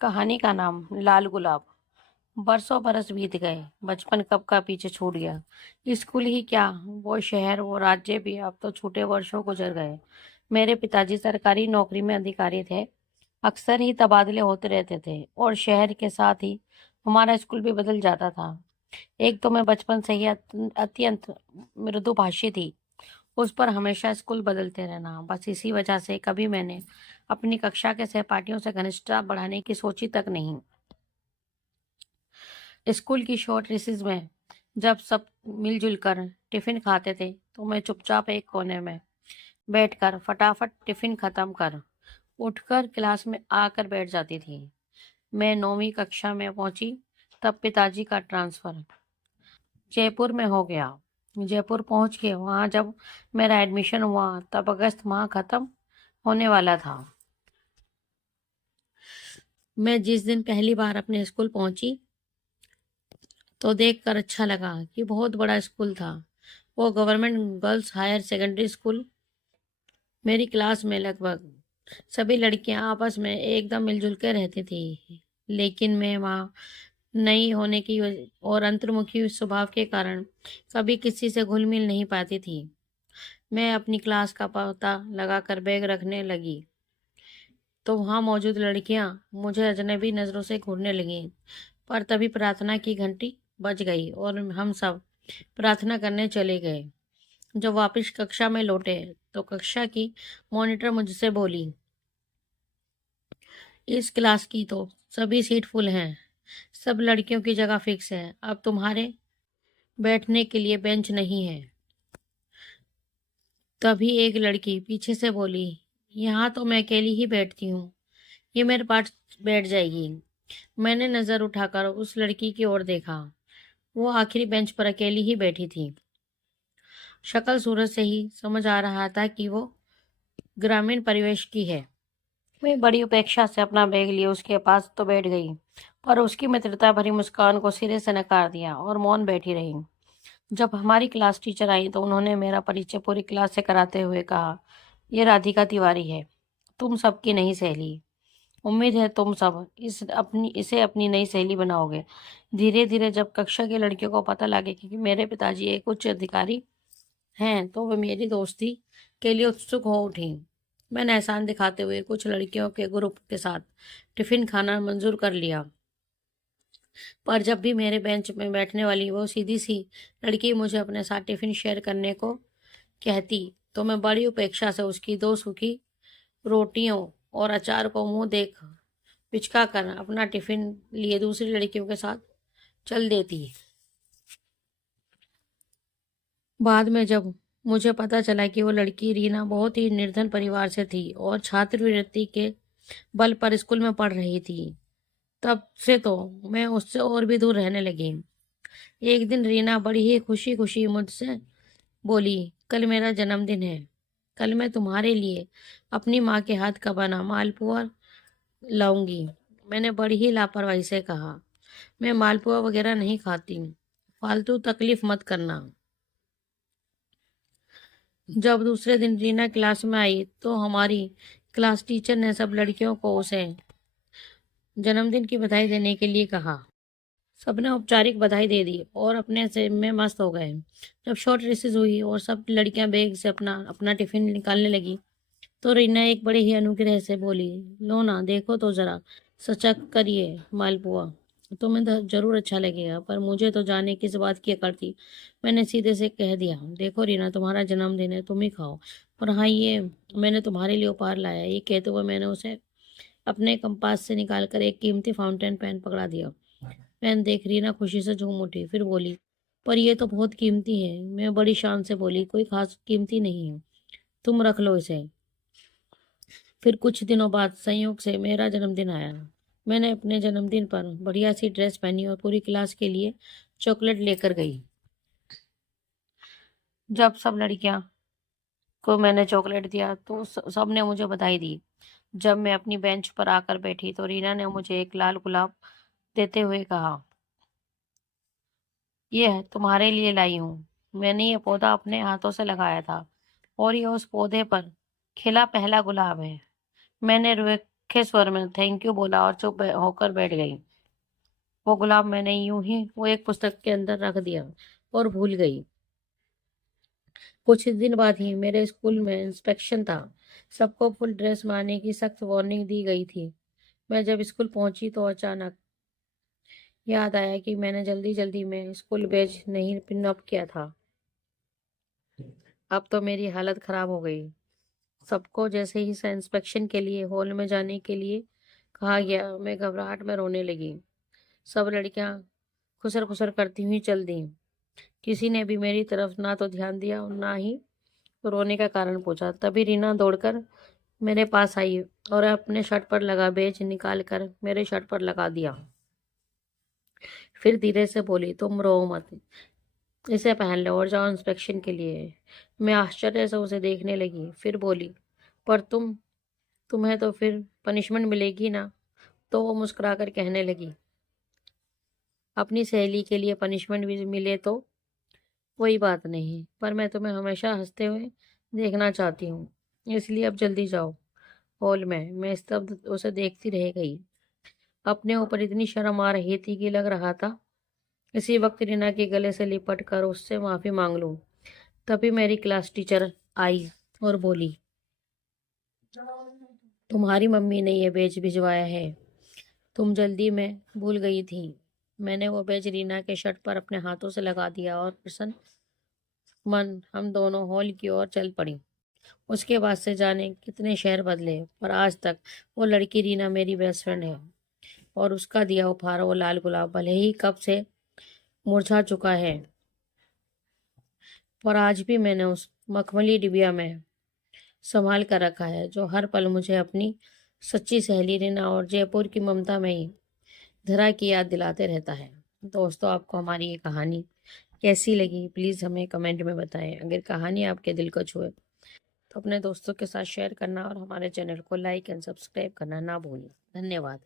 कहानी का नाम लाल गुलाब। बरसों बरस बीत गए, बचपन कब का पीछे छूट गया। स्कूल ही क्या, वो शहर, वो राज्य भी अब तो छूटे वर्षों गुजर गए। मेरे पिताजी सरकारी नौकरी में अधिकारी थे। अक्सर ही तबादले होते रहते थे और शहर के साथ ही हमारा स्कूल भी बदल जाता था। एक तो मैं बचपन से ही अत्यंत मृदुभाषी थी। उस पर हमेशा स्कूल बदलते रहना, बस इसी वजह से कभी मैंने अपनी कक्षा के सहपाठियों से घनिष्ठता बढ़ाने की सोची तक नहीं। स्कूल की शॉर्ट रिसेस में जब सब मिलजुल कर टिफिन खाते थे तो मैं चुपचाप एक कोने में बैठकर फटाफट टिफिन खत्म कर उठकर क्लास में आकर बैठ जाती थी। मैं 9वीं कक्षा में पहुंची तब पिताजी का ट्रांसफर जयपुर में हो गया। जयपुर पहुंच के वहां जब मेरा एडमिशन हुआ तब अगस्त माह खत्म होने वाला था। मैं जिस दिन पहली बार अपने स्कूल पहुंची तो देखकर अच्छा लगा कि बहुत बड़ा स्कूल था। वो government girls higher secondary school. मेरी क्लास में लगभग सभी लड़कियां आपस में एकदम मिलजुल के रहती थी, लेकिन मैं वहाँ नई होने की और अंतर्मुखी स्वभाव के कारण कभी किसी से घुल मिल नहीं पाती थी। मैं अपनी क्लास का पता लगाकर बैग रखने लगी तो वहाँ मौजूद लड़कियां मुझे अजनबी नजरों से घूरने लगीं। पर तभी प्रार्थना की घंटी बज गई और हम सब प्रार्थना करने चले गए। जब वापस कक्षा में लौटे तो कक्षा की मॉनिटर मुझसे बोली, इस क्लास की तो सभी सीट फुल हैं, सब लड़कियों की जगह फिक्स है, अब तुम्हारे बैठने के लिए बेंच नहीं है। तभी एक लड़की पीछे से बोली, यहाँ तो मैं अकेली ही बैठती हूँ, ये मेरे पास बैठ जाएगी। मैंने नजर उठाकर उस लड़की की ओर देखा। वो आखिरी बेंच पर अकेली ही बैठी थी। शक्ल सूरत से ही समझ आ रहा था कि वो ग्रामीण परिवेश की है। मैं बड़ी उपेक्षा से अपना बैग लिए उसके पास तो बैठ गई, पर उसकी मित्रता भरी मुस्कान को सिरे से नकार दिया और मौन बैठी रही। जब हमारी क्लास टीचर आई तो उन्होंने मेरा परिचय पूरी क्लास से कराते हुए कहा, ये राधिका तिवारी है, तुम सबकी नई सहेली। उम्मीद है तुम सब इसे अपनी नई सहेली बनाओगे। धीरे धीरे जब कक्षा की लड़कियों को पता लगे कि मेरे पिताजी एक उच्च अधिकारी हैं तो वे मेरी दोस्ती के लिए उत्सुक हो उठी। मैंने एहसान दिखाते हुए कुछ लड़कियों के ग्रुप के साथ टिफिन खाना मंजूर कर लिया। पर जब भी मेरे बेंच में बैठने वाली वो सीधी सी लड़की मुझे अपने साथ टिफिन शेयर करने को कहती तो मैं बड़ी उपेक्षा से उसकी दो सूखी रोटियों और अचार को मुंह देख पिचका कर अपना टिफिन लिए दूसरी लड़कियों के साथ चल देती। बाद में जब मुझे पता चला कि वो लड़की रीना बहुत ही निर्धन परिवार से थी और छात्रवृत्ति के बल पर स्कूल में पढ़ रही थी, तब से तो मैं उससे और भी दूर रहने लगी। एक दिन रीना बड़ी ही खुशी खुशी मुझसे बोली, कल मेरा जन्मदिन है, कल मैं तुम्हारे लिए अपनी माँ के हाथ का बना मालपुआ लाऊंगी। मैंने बड़ी ही लापरवाही से कहा, मैं मालपुआ वगैरह नहीं खाती, फालतू तकलीफ मत करना। जब दूसरे दिन रीना क्लास में आई तो हमारी क्लास टीचर ने सब लड़कियों को उसे जन्मदिन की बधाई देने के लिए कहा। सबने औपचारिक बधाई दे दी और अपने से में मस्त हो गए। जब शॉर्ट रिसेस हुई और सब लड़कियां बैग से अपना अपना टिफिन निकालने लगी तो रीना एक बड़े ही अनुग्रह से बोली, लो ना, देखो तो जरा, सचक करिए मालपुआ, तुम्हें तो जरूर अच्छा लगेगा, पर मुझे तो जाने किस बात की अकड़ थी। मैंने सीधे से कह दिया, देखो रीना, तुम्हारा जन्मदिन है, तुम ही खाओ, और हाँ, ये मैंने तुम्हारे लिए उपहार लाया। ये कहते हुए मैंने उसे अपने कंपास से निकालकर एक कीमती फाउंटेन पेन पकड़ा दिया। पेन देख रीना खुशी से झूम उठी, फिर बोली, पर ये तो बहुत कीमती है। मैं बड़ी शान से बोली, कोई खास कीमती नहीं है, तुम रख लो इसे। फिर कुछ दिनों बाद संयोग से मेरा जन्मदिन आया। मैंने अपने जन्मदिन पर बढ़िया सी ड्रेस पहनी और पूरी क्लास के लिए चॉकलेट लेकर गई। जब सब लड़कियां को मैंने चॉकलेट दिया तो सब ने मुझे बधाई दी। जब मैं अपनी बेंच पर आकर बैठी तो रीना ने मुझे एक लाल गुलाब देते हुए कहा, यह तुम्हारे लिए लाई हूँ। मैंने ये पौधा अपने हाथों से लगाया था और ये उस पौधे पर खिला पहला गुलाब है। मैंने सूखे स्वर में थैंक यू बोला और चुप होकर बैठ गई। वो गुलाब मैंने यूं ही वो एक पुस्तक के अंदर रख दिया और भूल गई। कुछ ही दिन बाद ही मेरे स्कूल में इंस्पेक्शन था। सबको फुल ड्रेस में आने की सख्त वार्निंग दी गई थी। मैं जब स्कूल पहुंची तो अचानक याद आया कि मैंने जल्दी जल्दी में स्कूल बैज नहीं पिन अप किया था। अब तो मेरी हालत खराब हो गई। सबको जैसे ही इंस्पेक्शन के लिए हॉल में जाने के लिए कहा गया, मैं घबराहट में रोने लगी। सब लड़कियां खुसर खुसर करती हुई चल दी। किसी ने भी मेरी तरफ ना तो ध्यान दिया और ना ही रोने का कारण पूछा। तभी रीना दौड़कर मेरे पास आई और अपने शर्ट पर लगा बैज निकाल कर मेरे शर्ट पर लगा दिया। फिर धीरे से बोली, तुम रो मत, इसे पहन लो और जाओ इंस्पेक्शन के लिए। मैं आश्चर्य से उसे देखने लगी। फिर बोली, पर तुम्हें तो फिर पनिशमेंट मिलेगी ना। तो वो मुस्कुराकर कहने लगी, अपनी सहेली के लिए पनिशमेंट भी मिले तो कोई बात नहीं, पर मैं तुम्हें हमेशा हंसते हुए देखना चाहती हूँ, इसलिए अब जल्दी जाओ हॉल में। मैं स्तब्ध उसे देखती रह गई। अपने ऊपर इतनी शर्म आ रही थी कि लग रहा था इसी वक्त रीना के गले से लिपट कर उससे माफी मांग लूं। तभी मेरी क्लास टीचर आई और बोली, तुम्हारी मम्मी ने ये बैज भिजवाया है, तुम जल्दी में भूल गई थी। मैंने वो बैज रीना के शर्ट पर अपने हाथों से लगा दिया और प्रसन्न मन हम दोनों हॉल की ओर चल पड़ी। उसके बाद से जाने कितने शहर बदले, पर आज तक वो लड़की रीना मेरी बेस्ट फ्रेंड है और उसका दिया उपहार वो लाल गुलाब भले ही कब से मुरझा चुका है, पर आज भी मैंने उस मखमली डिबिया में संभाल कर रखा है, जो हर पल मुझे अपनी सच्ची सहेली रीना और जयपुर की ममता में ही धरा की याद दिलाते रहता है। दोस्तों, आपको हमारी ये कहानी कैसी लगी प्लीज़ हमें कमेंट में बताएं। अगर कहानी आपके दिल को छुए तो अपने दोस्तों के साथ शेयर करना और हमारे चैनल को लाइक एंड सब्सक्राइब करना ना भूलें। धन्यवाद।